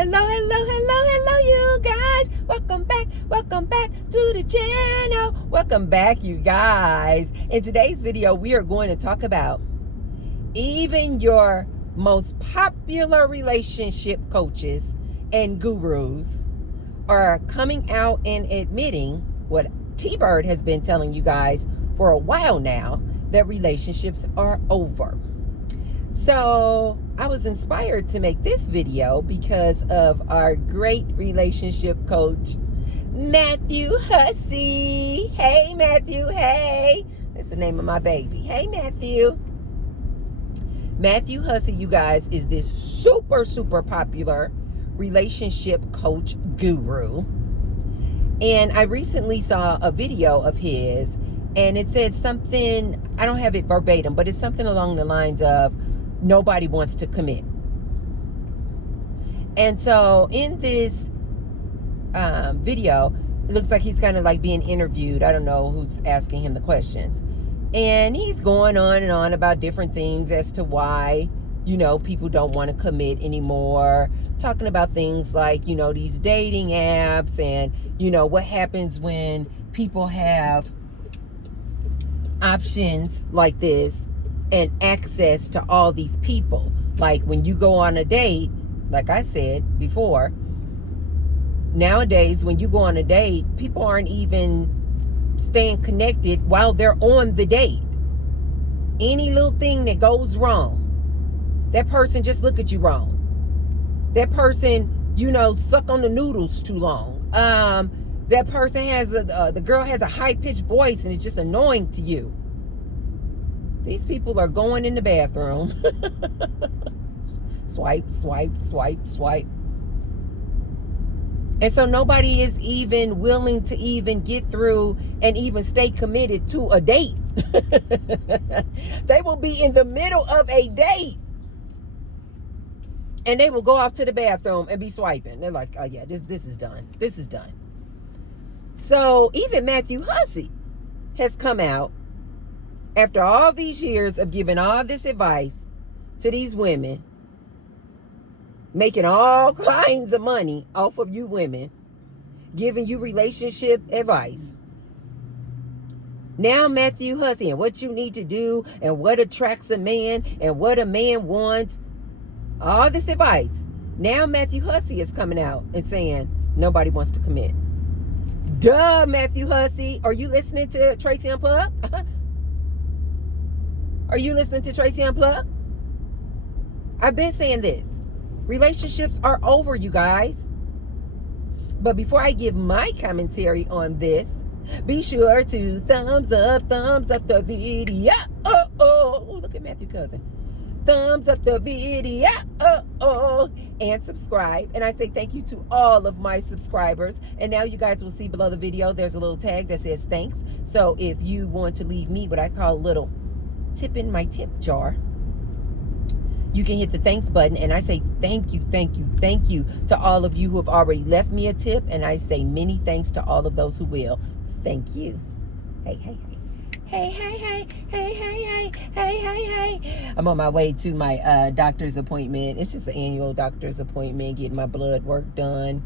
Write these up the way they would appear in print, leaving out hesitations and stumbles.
hello, you guys. Welcome back to the channel. Welcome back, you guys. In today's video, we are going to talk about even your most popular relationship coaches and gurus are coming out and admitting what T-Bird has been telling you guys for a while now, that relationships are over. So I was inspired to make this video because of our great relationship coach, Matthew Hussey. Hey, Matthew. Hey. That's the name of my baby. Hey, Matthew. Matthew Hussey, you guys, is this super popular relationship coach guru. And I recently saw a video of his, and it said something, I don't have it verbatim, but it's something along the lines of, nobody wants to commit. And so in this video, it looks like he's kind of like being interviewed. I don't know who's asking him the questions. And he's going on and on about different things as to why, people don't want to commit anymore. Talking about things like, these dating apps and, what happens when people have options like this and access to all these people. Like when you go on a date, like I said before, nowadays when you go on a date, people aren't even staying connected while they're on the date. Any little thing that goes wrong, that person just look at you wrong. That person, suck on the noodles too long. That person has the girl has a high-pitched voice and it's just annoying to you. These people are going in the bathroom. Swipe. And so nobody is even willing to even get through and even stay committed to a date. They will be in the middle of a date and they will go off to the bathroom and be swiping. They're like, oh yeah, this is done. This is done. So even Matthew Hussey has come out after all these years of giving all this advice to these women, making all kinds of money off of you women, giving you relationship advice. Now Matthew Hussey and what you need to do and what attracts a man and what a man wants, all this advice. Now Matthew Hussey is coming out and saying nobody wants to commit. Duh, Matthew Hussey. Are you listening to Tracy Unplugged? Are you listening to Tracy Unplugged? I've been saying this. Relationships are over, you guys. But before I give my commentary on this, be sure to thumbs up the video. Oh, look at Matthew Cousin. Thumbs up the video. And subscribe. And I say thank you to all of my subscribers. And now you guys will see below the video, there's a little tag that says thanks. So if you want to leave me what I call a little tip in my tip jar, you can hit the thanks button, and I say thank you to all of you who have already left me a tip, and I say many thanks to all of those who will. Thank you. Hey. I'm on my way to my doctor's appointment. It's just an annual doctor's appointment, getting my blood work done.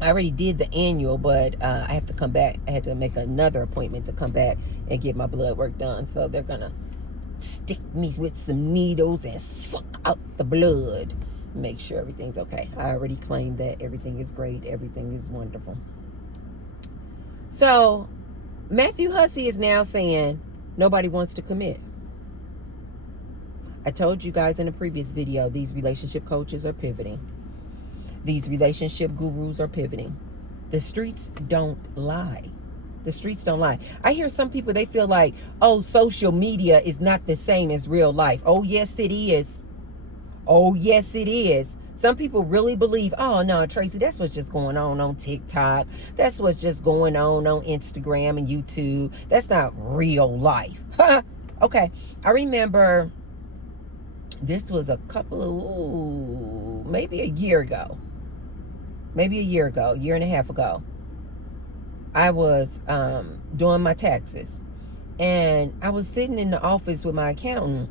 I already did the annual, but I have to come back. I had to make another appointment to come back and get my blood work done. So they're going to stick me with some needles and suck out the blood. Make sure everything's okay. I already claimed that everything is great. Everything is wonderful. So Matthew Hussey is now saying nobody wants to commit. I told you guys in a previous video, these relationship coaches are pivoting. These relationship gurus are pivoting. The streets don't lie. The streets don't lie. I hear some people, they feel like, oh, social media is not the same as real life. Oh, yes, it is. Oh, yes, it is. Some people really believe, oh, no, Tracy, that's what's just going on TikTok. That's what's just going on Instagram and YouTube. That's not real life. Okay. I remember this was maybe a year and a half ago. I was doing my taxes, and I was sitting in the office with my accountant,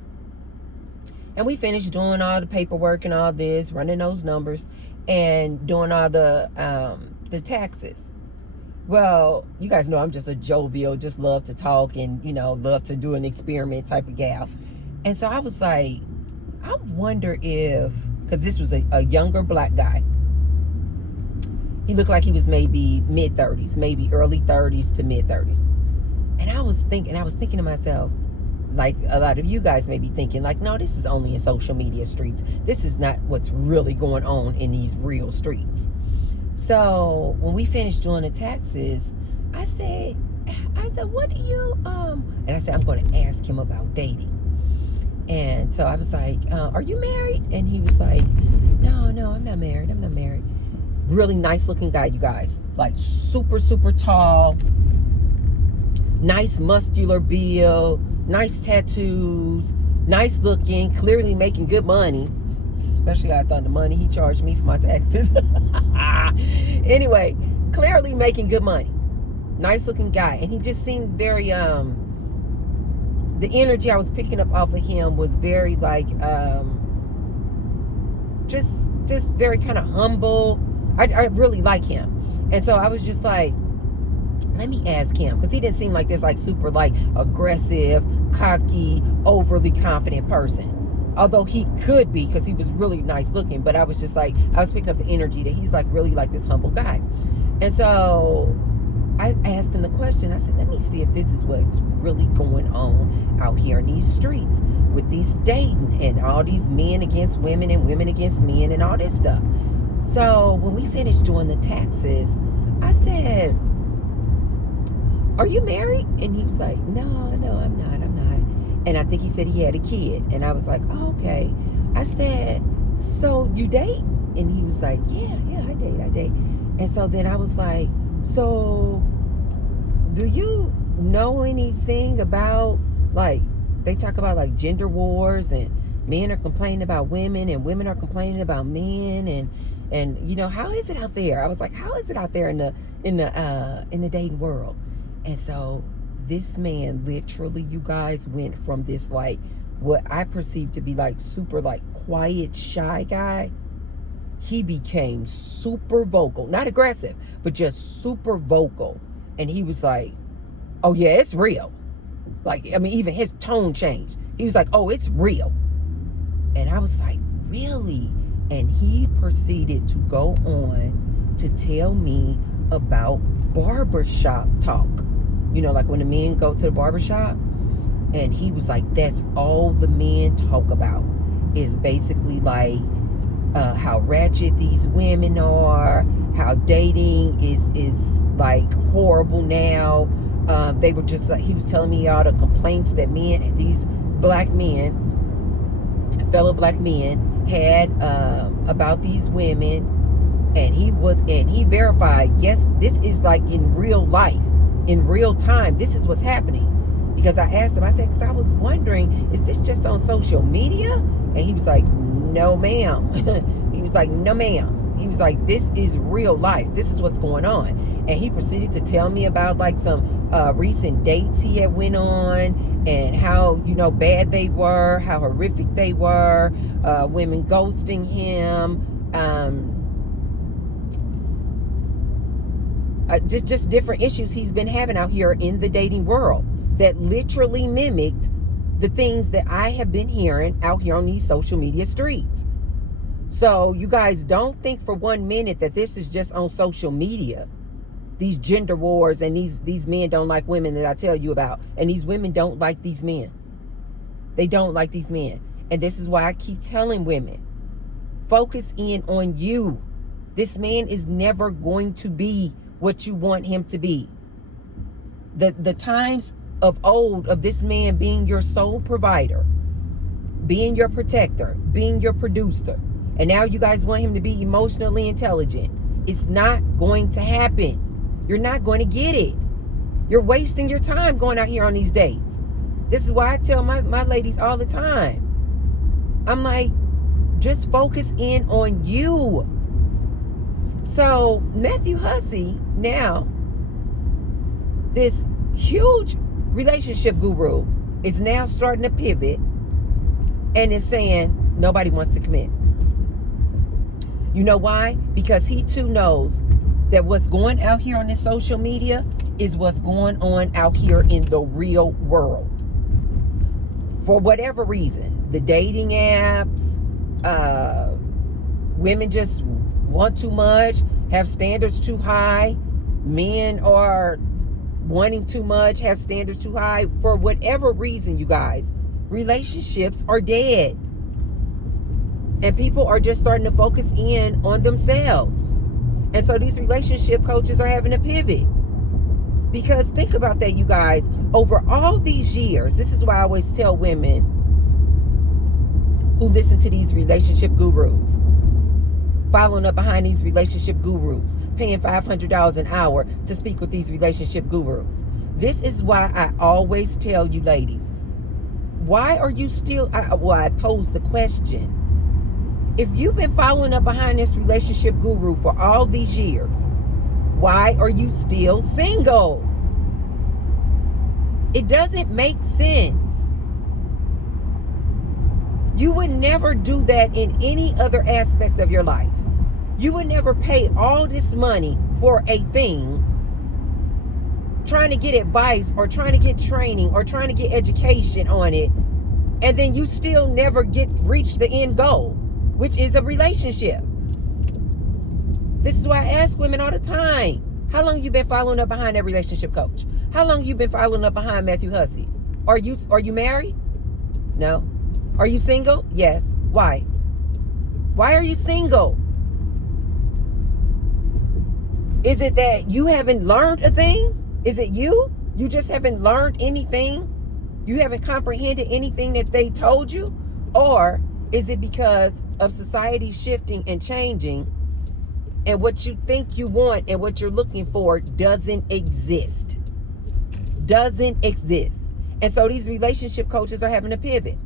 And we finished doing all the paperwork and all this, running those numbers, and doing all the taxes. Well, you guys know I'm just a jovial, just love to talk and, love to do an experiment type of gal. And so I was like, I wonder if, because this was a younger black guy. He looked like he was maybe mid-30s, maybe early 30s to mid-30s. And I was thinking to myself, like a lot of you guys may be thinking, like, no, this is only in social media streets. This is not what's really going on in these real streets. So when we finished doing the taxes, I said, what do you, and I said, I'm going to ask him about dating. And so I was like, are you married? And he was like, no, I'm not married. Really nice looking guy, you guys. Like super, super tall, nice muscular build, nice tattoos, nice looking, clearly making good money. Especially I thought the money he charged me for my taxes. Anyway, clearly making good money. Nice looking guy. And he just seemed very, the energy I was picking up off of him was very like, just very kind of humble. I really like him. And so I was just like, let me ask him, because he didn't seem like this like super like aggressive, cocky, overly confident person. Although he could be, because he was really nice looking. But I was just like, I was picking up the energy that he's like really like this humble guy. And so I asked him the question. I said, let me see if this is what's really going on out here in these streets with these dating and all these men against women and women against men and all this stuff. So when we finished doing the taxes, I said, are you married? And he was like, no, I'm not. And I think he said he had a kid. And I was like, oh, okay. I said, so you date? And he was like, yeah, I date. And so then I was like, so do you know anything about, like, they talk about like gender wars, and men are complaining about women and women are complaining about men, and how is it out there? I was like, how is it out there in the dating world? And so this man literally, you guys, went from this like what I perceived to be like super like quiet, shy guy. He became super vocal, not aggressive, but just super vocal. And he was like, oh yeah, it's real. Like, I mean, even his tone changed. He was like, oh, it's real. And I was like, really? And he proceeded to go on to tell me about barbershop talk. Like when the men go to the barbershop. And he was like, that's all the men talk about, is basically like how ratchet these women are, how dating is like horrible now. They were just like, he was telling me all the complaints that these black men, fellow black men, had about these women. And he verified, yes, this is like in real life, in real time, this is what's happening. Because I asked him, I said, because I was wondering, is this just on social media? And he was like, no, ma'am. He was like, no, ma'am. He was like, this is real life. This is what's going on. And he proceeded to tell me about like some recent dates he had went on, and how, bad they were, how horrific they were, women ghosting him, just different issues he's been having out here in the dating world that literally mimicked the things that I have been hearing out here on these social media streets. So you guys don't think for 1 minute that this is just on social media. These gender wars and these men don't like women that I tell you about. And these women don't like these men. They don't like these men. And this is why I keep telling women, focus in on you. This man is never going to be what you want him to be. The times of old of this man being your sole provider, being your protector, being your producer, and now you guys want him to be emotionally intelligent. It's not going to happen. You're not going to get it. You're wasting your time going out here on these dates. This is why I tell my ladies all the time. I'm like, just focus in on you. So Matthew Hussey, now this huge relationship guru, is now starting to pivot and is saying nobody wants to commit. You know why? Because he too knows that what's going out here on this social media is what's going on out here in the real world. For whatever reason, the dating apps, women just want too much, have standards too high. Men are wanting too much, have standards too high. For whatever reason, you guys, relationships are dead. And people are just starting to focus in on themselves. And so these relationship coaches are having to pivot. Because think about that, you guys. Over all these years, this is why I always tell women who listen to these relationship gurus, following up behind these relationship gurus, paying $500 an hour to speak with these relationship gurus. This is why I always tell you ladies, why are you still, I pose the question. If you've been following up behind this relationship guru for all these years, why are you still single? It doesn't make sense. You would never do that in any other aspect of your life. You would never pay all this money for a thing, trying to get advice or trying to get training or trying to get education on it, and then you still never reach the end goal, which is a relationship. This is why I ask women all the time, how long you been following up behind that relationship coach? How long you been following up behind Matthew Hussey? Are you married? No. Are you single? Yes. Why? Why are you single? Is it that you haven't learned a thing? Is it you? You just haven't learned anything? You haven't comprehended anything that they told you? Or is it because of society shifting and changing, and what you think you want and what you're looking for doesn't exist? Doesn't exist. And so these relationship coaches are having to pivot.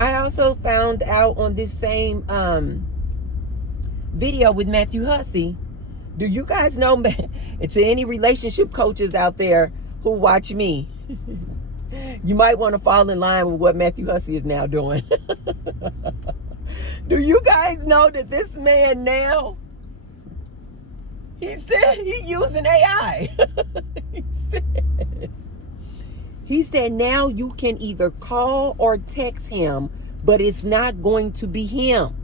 I also found out on this same video with Matthew Hussey. Do you guys know, to any relationship coaches out there who watch me, you might want to fall in line with what Matthew Hussey is now doing. Do you guys know that this man now, he said he's using AI. He said now you can either call or text him, but it's not going to be him.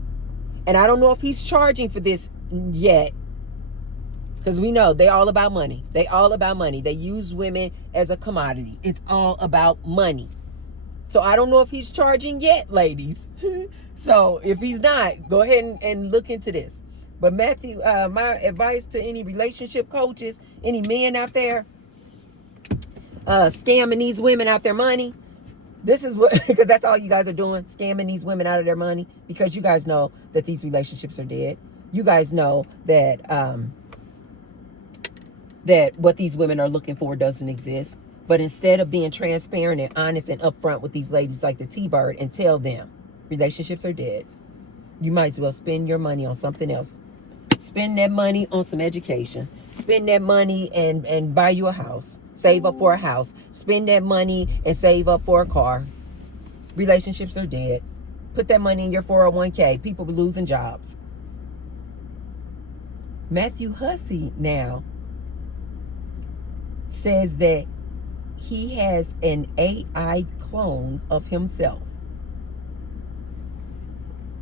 And I don't know if he's charging for this yet, because we know they all about money. They all about money. They use women as a commodity. It's all about money. So I don't know if he's charging yet, ladies. So if he's not, go ahead and look into this. But Matthew, my advice to any relationship coaches, any men out there, scamming these women out their money. This is what, because that's all you guys are doing, scamming these women out of their money, because you guys know that these relationships are dead. You guys know that that what these women are looking for doesn't exist. But instead of being transparent and honest and upfront with these ladies like the T-Bird and tell them relationships are dead, you might as well spend your money on something else. Spend that money on some education. Spend that money and buy you a house. Save up for a house. Spend that money and save up for a car. Relationships are dead. Put that money in your 401k. People are losing jobs. Matthew Hussey now says that he has an AI clone of himself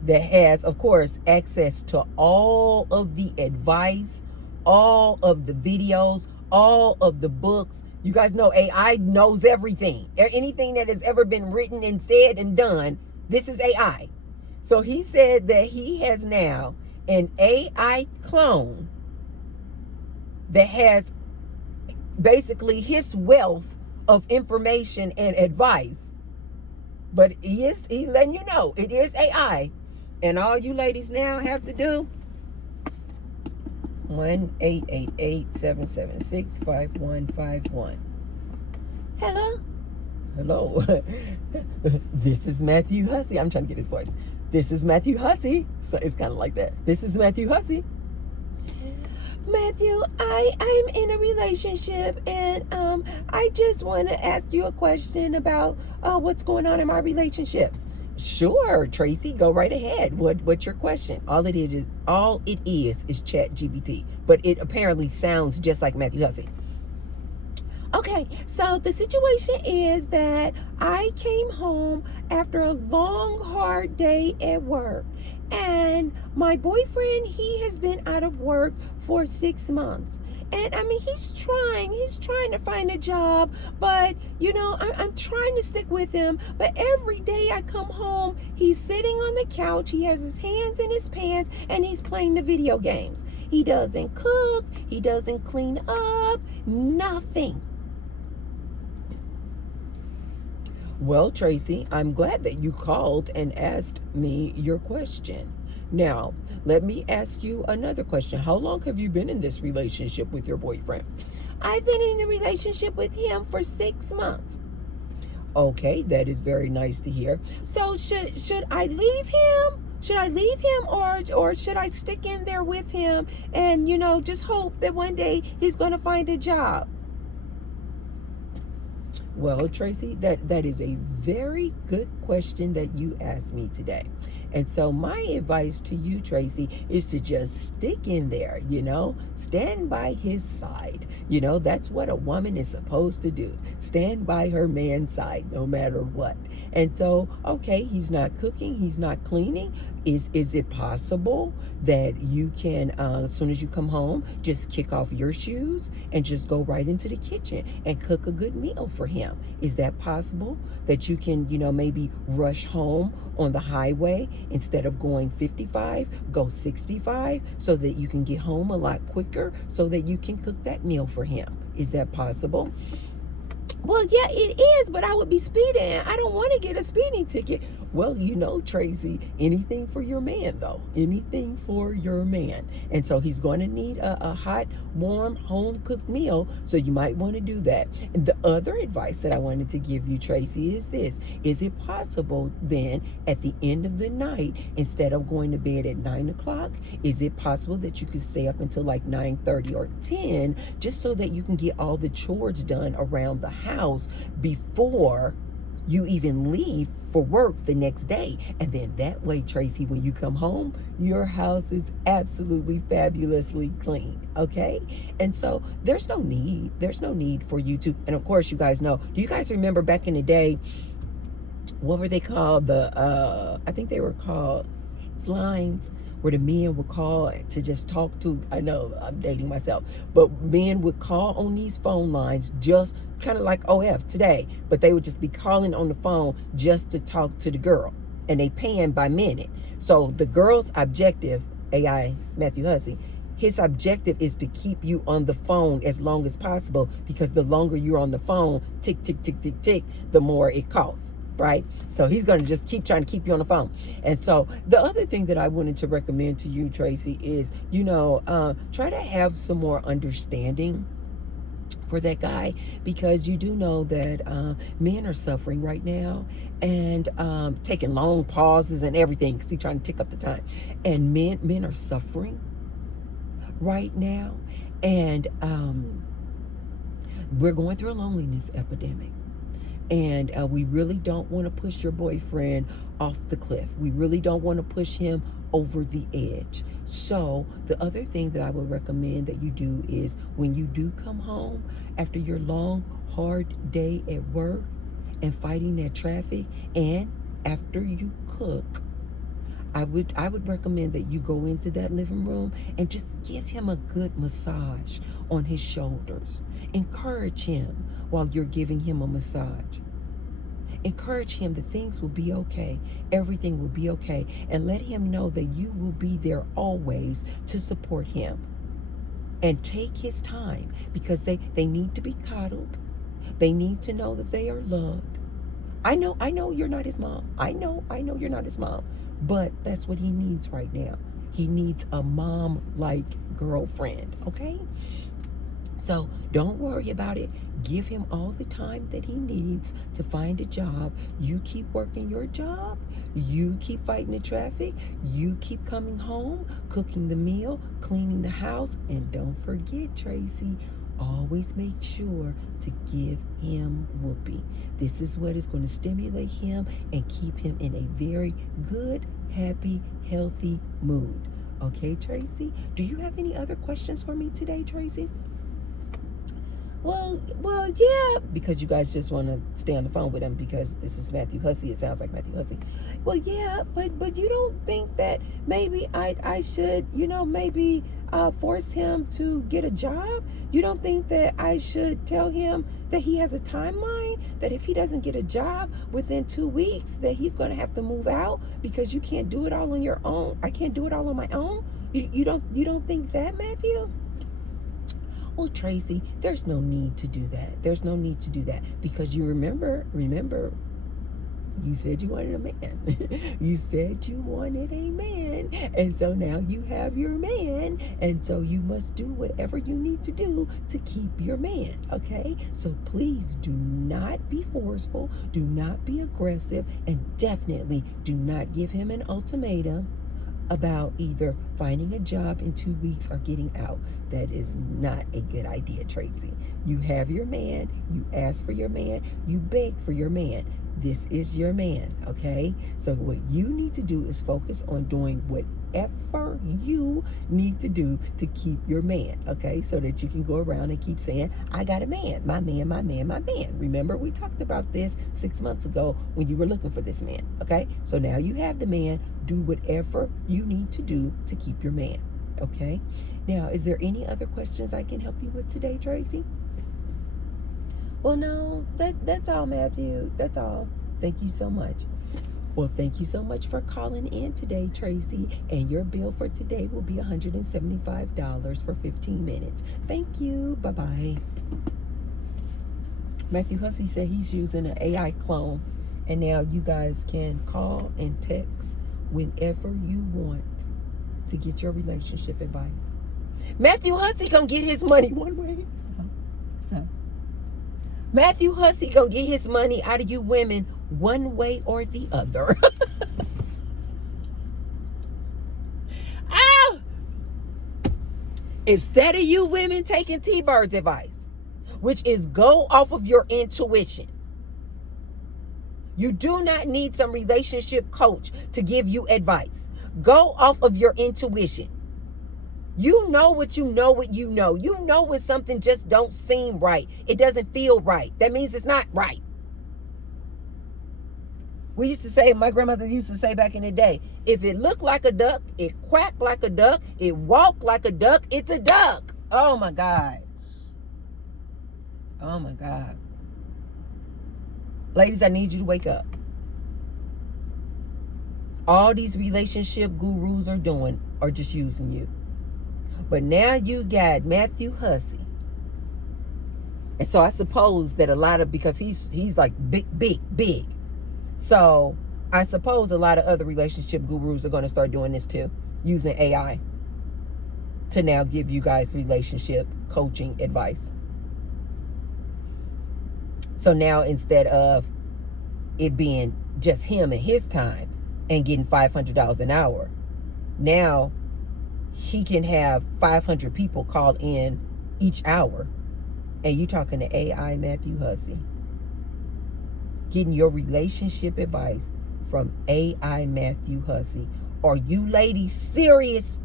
that has, of course, access to all of the advice, all of the videos, all of the books. You guys know AI knows everything. Anything that has ever been written and said and done, this is AI. So he said that he has now an AI clone that has basically his wealth of information and advice. But he's letting you know it is AI. And all you ladies now have to do 1-888-776-5151. Hello? This is Matthew Hussey. I'm trying to get his voice. This is Matthew Hussey. So it's kind of like that. This is Matthew Hussey. Matthew, I'm in a relationship, and I just want to ask you a question about what's going on in my relationship. Sure, Tracy, go right ahead. What's your question? All it is Chat GPT, but it apparently sounds just like Matthew Hussey. Okay, so the situation is that I came home after a long, hard day at work. And my boyfriend, he has been out of work for 6 months. And I mean, he's trying to find a job, but I'm trying to stick with him. But every day I come home, he's sitting on the couch, he has his hands in his pants, and he's playing the video games. He doesn't cook, he doesn't clean up, nothing. Well, Tracy, I'm glad that you called and asked me your question. Now, let me ask you another question. How long have you been in this relationship with your boyfriend? I've been in a relationship with him for 6 months. Okay, that is very nice to hear. So should I leave him? Should I leave him, or should I stick in there with him and just hope that one day he's going to find a job? Well, Tracy, that is a very good question that you asked me today. And so my advice to you, Tracy, is to just stick in there, stand by his side. That's what a woman is supposed to do. Stand by her man's side no matter what. And so, okay, he's not cooking, he's not cleaning. Is it possible that you can, as soon as you come home, just kick off your shoes and just go right into the kitchen and cook a good meal for him? Is that possible? That you can, maybe rush home on the highway instead of going 55, go 65 so that you can get home a lot quicker so that you can cook that meal for him? Is that possible? Well, yeah, it is, but I would be speeding. I don't want to get a speeding ticket. Well, Tracy, anything for your man, though. Anything for your man. And so he's going to need a hot, warm, home-cooked meal, so you might want to do that. And the other advice that I wanted to give you, Tracy, is this. Is it possible, then, at the end of the night, instead of going to bed at 9 o'clock, is it possible that you could stay up until like 9:30 or 10, just so that you can get all the chores done around the house before you even leave for work the next day? And then that way, Tracy, when you come home, your house is absolutely fabulously clean. Okay? And so there's no need for you to, and of course you guys know, do you guys remember back in the day, what were they called? I think they were called lines, where the men would call to just talk to, I know I'm dating myself, but men would call on these phone lines, just kind of like OF today, but they would just be calling on the phone just to talk to the girl, and they paying by minute. So the girl's objective, AI Matthew Hussey, his objective is to keep you on the phone as long as possible, because the longer you're on the phone, tick, tick, tick, tick, tick, the more it costs. Right? So he's going to just keep trying to keep you on the phone. And so the other thing that I wanted to recommend to you, Tracy, is, try to have some more understanding for that guy, because you do know that men are suffering right now, and taking long pauses and everything, because he's trying to tick up the time. And men are suffering right now. And we're going through a loneliness epidemic. And we really don't want to push your boyfriend off the cliff. We really don't want to push him over the edge. So the other thing that I would recommend that you do is, when you do come home after your long, hard day at work and fighting that traffic, and after you cook, I would recommend that you go into that living room and just give him a good massage on his shoulders. Encourage him while you're giving him a massage. Encourage him that things will be okay. Everything will be okay. And let him know that you will be there always to support him. And take his time, because they need to be coddled. They need to know that they are loved. I know you're not his mom. I know you're not his mom. But that's what he needs right now. He needs a mom-like girlfriend, okay? So don't worry about it. Give him all the time that he needs to find a job. You keep working your job. You keep fighting the traffic. You keep coming home, cooking the meal, cleaning the house. And don't forget, Tracy, always make sure to give him whoopee. This is what is going to stimulate him and keep him in a very good, happy, healthy mood. Okay, Tracy? Do you have any other questions for me today, Tracy? Well, yeah, because you guys just want to stay on the phone with him because this is Matthew Hussey. It sounds like Matthew Hussey. Well, yeah, but you don't think that maybe I should, maybe force him to get a job? You don't think that I should tell him that he has a timeline, that if he doesn't get a job within 2 weeks, that he's going to have to move out because you can't do it all on your own? I can't do it all on my own? You don't think that, Matthew? Well, Tracy, there's no need to do that. There's no need to do that because you remember, you said you wanted a man. You said you wanted a man. And so now you have your man. And so you must do whatever you need to do to keep your man. Okay? So please do not be forceful. Do not be aggressive. And definitely do not give him an ultimatum about either finding a job in 2 weeks or getting out. That is not a good idea, Tracy. You have your man, you ask for your man, you beg for your man. This is your man, okay? So what you need to do is focus on doing whatever you need to do to keep your man, okay? So that you can go around and keep saying, I got a man, my man, my man, my man. Remember, we talked about this 6 months ago when you were looking for this man, okay? So now you have the man. Do whatever you need to do to keep your man, okay? Now, is there any other questions I can help you with today, Tracy? Well, no, that's all, Matthew. That's all. Thank you so much. Well, thank you so much for calling in today, Tracy. And your bill for today will be $175 for 15 minutes. Thank you. Bye-bye. Matthew Hussey said he's using an AI clone. And now you guys can call and text whenever you want to get your relationship advice. Matthew Hussey gonna get his money one way. So. Matthew Hussey gonna get his money out of you women one way or the other. Oh! Instead of you women taking T-Bird's advice, which is go off of your intuition. You do not need some relationship coach to give you advice. Go off of your intuition. You know what you know what you know. You know when something just don't seem right. It doesn't feel right. That means it's not right. We used to say, my grandmother used to say back in the day, if it looked like a duck, it quacked like a duck, it walked like a duck, it's a duck. Oh my God. Oh my God. Ladies, I need you to wake up. All these relationship gurus are doing are just using you. But now you got Matthew Hussey. And so I suppose that a lot of, because he's like big. So I suppose a lot of other relationship gurus are going to start doing this too, using AI to now give you guys relationship coaching advice. So now instead of it being just him and his time and getting $500 an hour, now he can have 500 people call in each hour. And you talking to AI Matthew Hussey. Getting your relationship advice from AI Matthew Hussey. Are you ladies serious?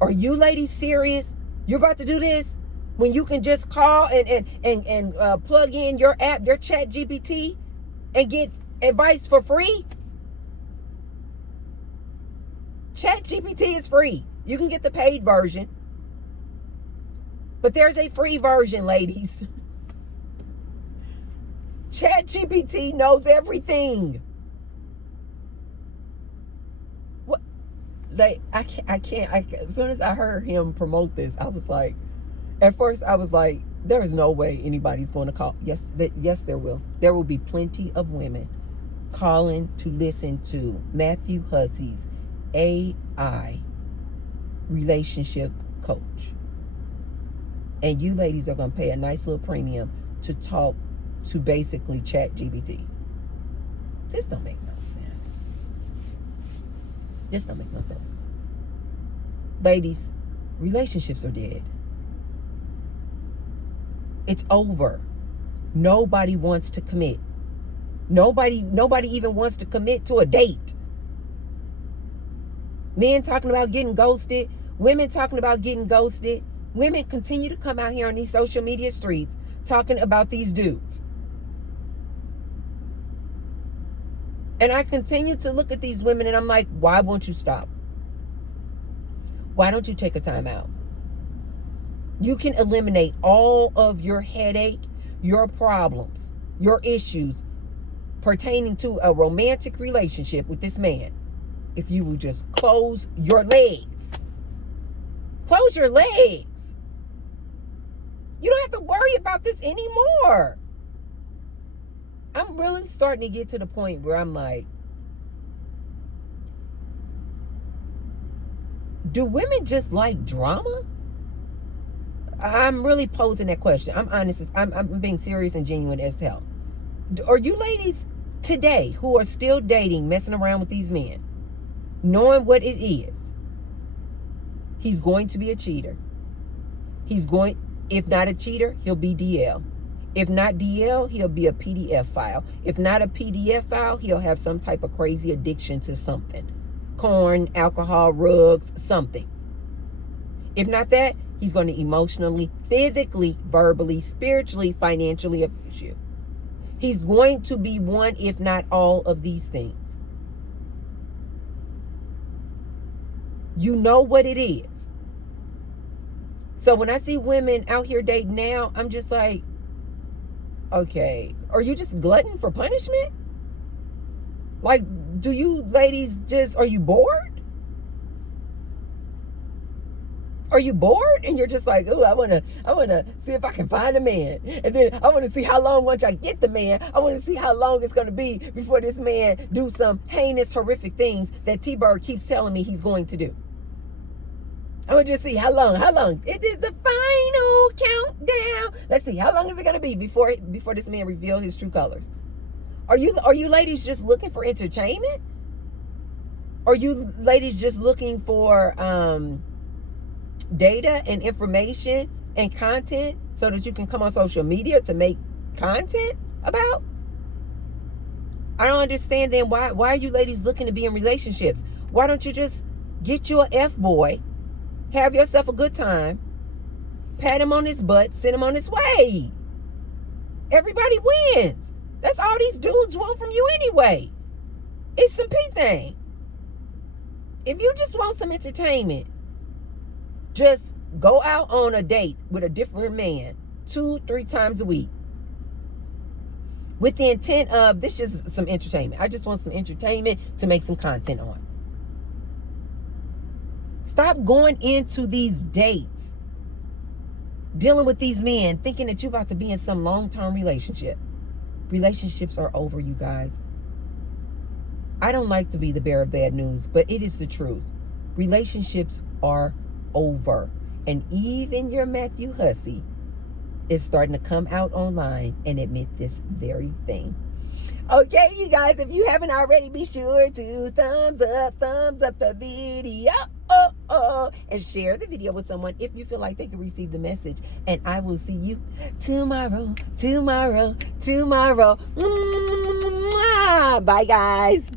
Are you ladies serious? You're about to do this? When you can just call and plug in your app, your Chat GPT, and get advice for free? Chat GPT is free. You can get the paid version. But there's a free version, ladies. Chat GPT knows everything. What? I can't. As soon as I heard him promote this, I was like, at first I was like, there is no way anybody's going to call. Yes, there will. There will be plenty of women calling to listen to Matthew Hussey's AI relationship coach. And you ladies are going to pay a nice little premium to talk to basically Chat GPT. This don't make no sense. This don't make no sense. Ladies, relationships are dead. It's over. Nobody wants to commit. Nobody even wants to commit to a date. Men talking about getting ghosted. Women talking about getting ghosted. Women continue to come out here on these social media streets talking about these dudes. And I continue to look at these women and I'm like, why won't you stop? Why don't you take a time out? You can eliminate all of your headache, your problems, your issues pertaining to a romantic relationship with this man if you will just close your legs. Close your legs. You don't have to worry about this anymore. I'm really starting to get to the point where I'm like, do women just like drama? I'm really posing that question. I'm honest. I'm being serious and genuine as hell. Are you ladies today who are still dating, messing around with these men, knowing what it is? He's going to be a cheater. If not a cheater, he'll be DL. If not DL, he'll be a PDF file. If not a PDF file, he'll have some type of crazy addiction to something. Corn, alcohol, rugs, something. If not that, he's going to emotionally, physically, verbally, spiritually, financially abuse you. He's going to be one, if not all, of these things. You know what it is. So when I see women out here dating now, I'm just like, okay, are you just glutton for punishment? Like, do you ladies are you bored? Are you bored? And you're just like, oh, I wanna see if I can find a man. And then I wanna see how long once I get the man, I wanna see how long it's gonna be before this man do some heinous, horrific things that T-Bird keeps telling me he's going to do. I want to just see how long. It is the final countdown. Let's see, how long is it gonna be before this man reveals his true colors? Are you ladies just looking for entertainment? Are you ladies just looking for data and information and content so that you can come on social media to make content about? I don't understand then why are you ladies looking to be in relationships? Why don't you just get you a F-boy, have yourself a good time, pat him on his butt, send him on his way? Everybody wins. That's all these dudes want from you anyway. It's some P-thing. If you just want some entertainment, just go out on a date with a different man 2-3 times a week with the intent of, this is some entertainment. I just want some entertainment to make some content on. Stop going into these dates, dealing with these men, thinking that you're about to be in some long-term relationship. Relationships are over, you guys. I don't like to be the bearer of bad news, but it is the truth. Relationships are over. And even your Matthew Hussey is starting to come out online and admit this very thing. Okay, you guys, if you haven't already, be sure to thumbs up the video. And share the video with someone if you feel like they can receive the message. And I will see you tomorrow. Bye, guys.